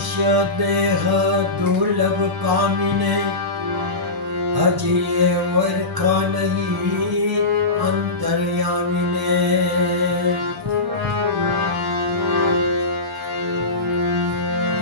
મનુષ્ય દેહ દુર્લભ પામીને હજી એ વરખા નહીં અંતર્યામીને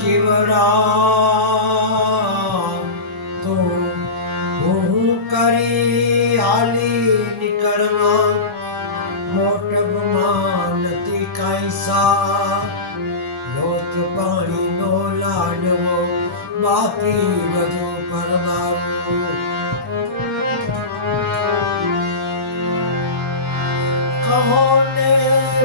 જીવડા તો હું કરી હાલી નીકળવા મોટબમાં નથી કાંઈ સા લોટ પાણીનો લાડવો બાકી બધું પરવારું કહો ને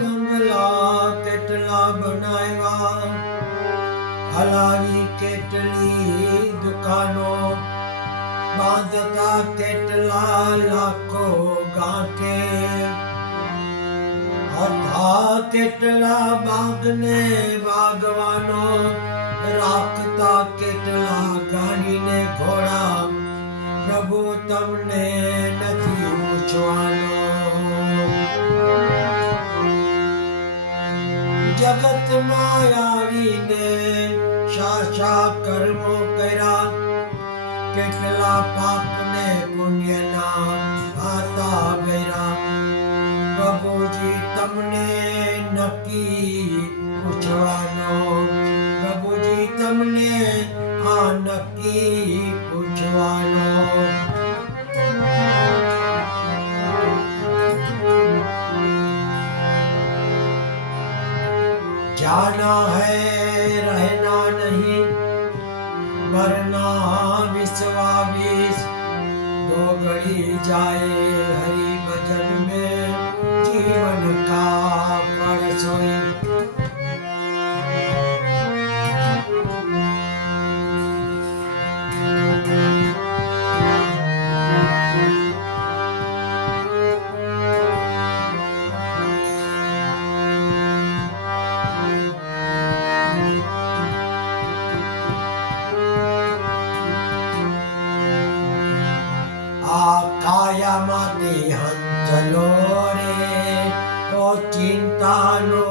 બંગલા કેટલા બનાવ્યા હલાવી કેટલી દુકાનો બાંધતા કેટલા લાખો ગાંઠે હતા કેટલા બાગને બાગવાનો રાખતા કેટલા ગાડીને ઘોડા પ્રભુ તમને નથી પૂછવાનો જગતમાં આવીને શાશા કર્મો કર્યા કેટલા પાપને પુણ્યના ખાતા ગયા પ્રભુજી તમને નક્કી પૂછવાનો પ્રભુજી તમને આ નક્કી પૂછવાનો जाना है रहना नहीं मरना विश्वास दो घड़ी जाए हरि भजन में जीवन का फल सोई કાયામાંથી હંચલો રે તો ચિંતાનો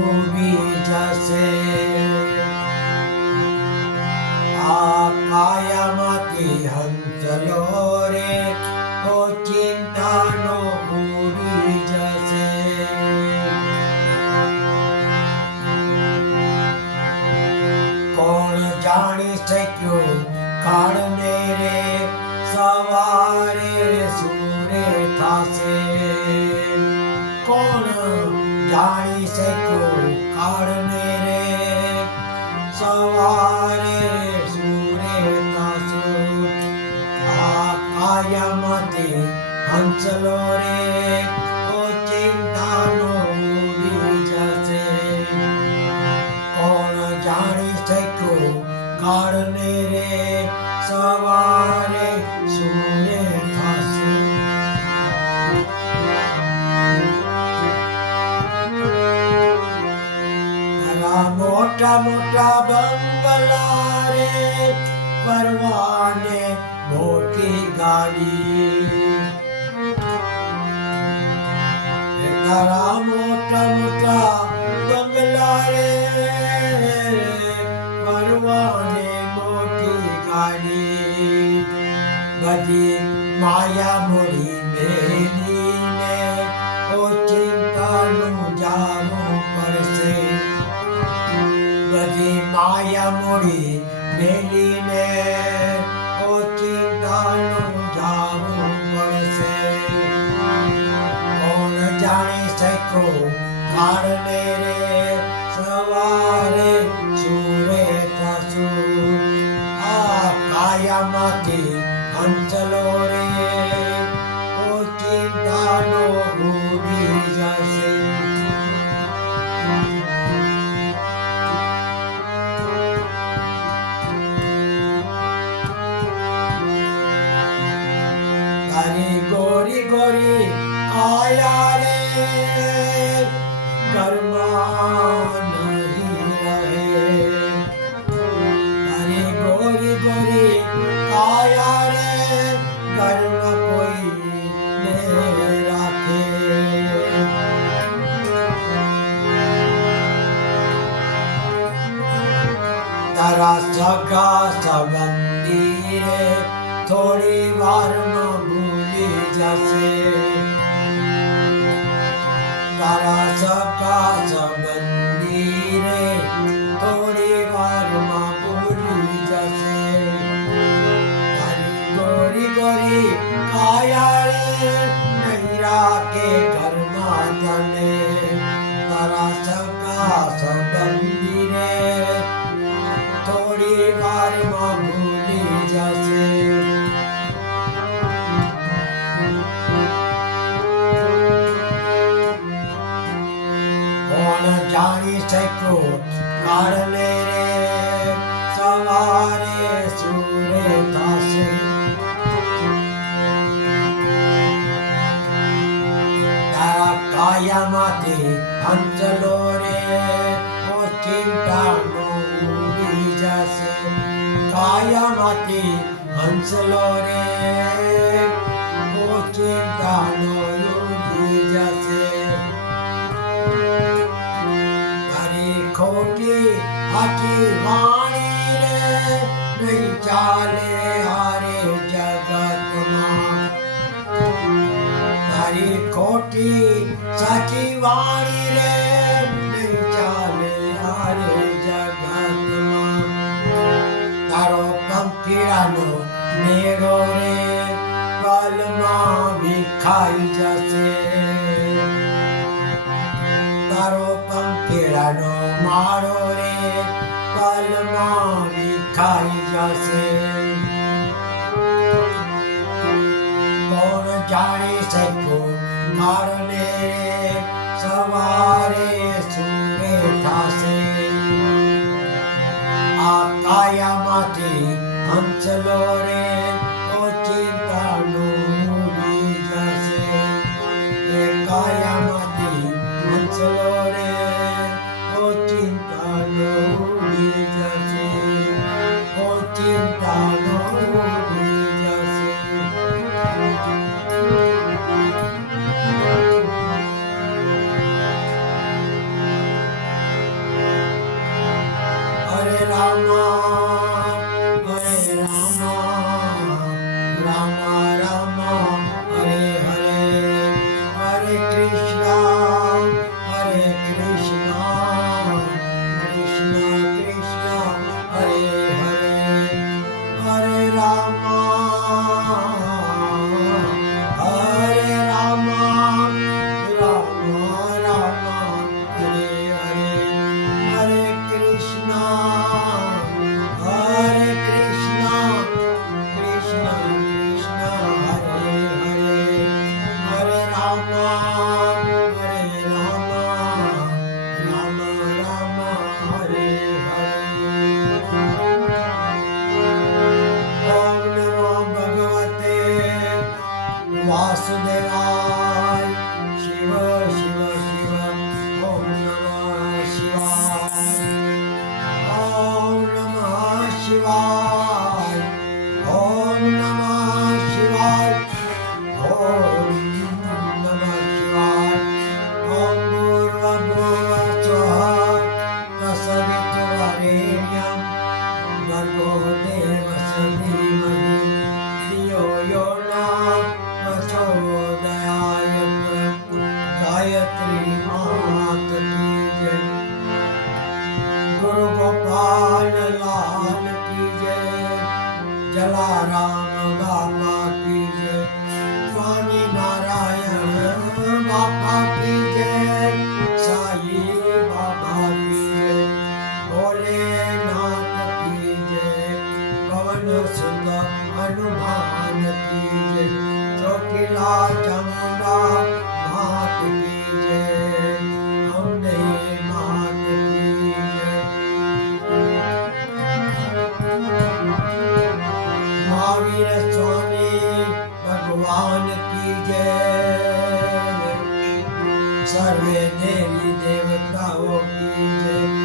ઉભી જશે આ કાયામાંથી હંચલો રે તો ચિંતાનો ઉભી જશે કોણ જાણી શક્યું કાળને રે સવારે સૂરે થાશે કોણ જાણી શક્યું કાળને રે સવારે સૂરે થાશે આ કાયામાંથી હંસલો રે તો ચિંતાનો ઉડી જશે કોણ જાણી શક્યું કાળને રે સવારે સૂરે થાશે તારા મોટા મોટા બંગલા રે પરવાને મોટી ગાડી તારા મોટા મોટા બંગલા રે પરવાને બધી માયા મોરી મેલીને ઓ ચિંતાનું જાવું પડશે બધી માયા મોરી મેલીને ઓ ચિંતાનું જાવું પડશે કોણ જાણી શકો કાળને રે સવારે સૂરે થશું કાયામાંથી હંસલો રે ઓ ચિંતાનો ઉડી જશે તારી ગોરી ગોરી કાયા રે કર્મા નહીં રહે તારી ગોરી ગોરી કાયા રે કર્મ કોઈ ને રાખે તારા સગા સંબંધી રે થોડી વારમાં ભૂલી જશે. તારા સગા સંબંધી રે થોડી વારમાં ભૂલી જશે. તારી ગોરી ગોરી કાયા રે નહીં રાખે ઘરમાં તને. તારા સગા સંબંધી રે થોડી વારમાં ભૂલી જશે. કોણ જાણી શક્યો કારણે રે સવારે સૂરે થશે. તારા કાયામાંથી હંસલો રે ચિંતાનો ઉડી જશે. કાયામાંથી હંસલો રે ચિંતાનો ઉડી જશે. તારી ખોટી હાથી વાણી રે નહીં ચાલે હારે જગતમાં. તારી ખોટી સાચી વાણી રે નહીં ચાલે હારે જગતમાં. તારો પંખીડાનો મેળો રે પલમાં વિખાઈ જશે. તારો પંખીડાનો માળો રે પલમાં વિખાઈ જશે. કોણ જાણી શક્યો કારણે સવારે સૂરે થશે. આ કાયામાંથી હંસલો રે ચિંતાનો ઉડી જશે. એ કાયામાંથી હંસલો રે ચિંતાનો ઉડી જશે. ચિંતાનો ઉડી જશે. હરે રામા હરે રામા રામા રામા હરે હરે. હરે કૃષ્ણ કૃષ્ણ કૃષ્ણ હરે હરે. હરે રામા રામા રામા હરે હરે. હરે કૃષ્ણ કૃષ્ણ કૃષ્ણ હરે હરે. હરે રામા રામ રામ હરે હરે. ઓમ નમો ભગવતે વાસુદેવાય. શિવ શિવ શિવ ઓમ નમઃ શિવાય. ઓમ નમઃ શિવાય. ઓમ નમઃ શિવાય. ઓમ નમઃ શિવાય. ઓમ ભૂર્ભુવઃ સ્વઃ તત્સવિતુર્વરેણ્યં ભર્ગો દેવस्य ધીમહિ ધિયો યો નઃ પ્રચોદયાત. ગાયત્રી માત કી જય. ગુરુ ગોપાલ લાલ કી જય. જલારામ બાપા કી જય. સ્વામી નારાયણ બાપા કી જય. સાઈ બાબા કી જય. ભોલેનાથ કી જય. પવન સુંદર હનુમાન કી જય. ચોટીલા ચામુંડા માત કી જય. અંબે માત કી જય. મહાવીર સ્વામી ભગવાન કી જય. સર્વે દેવી દેવતાઓ કી જય.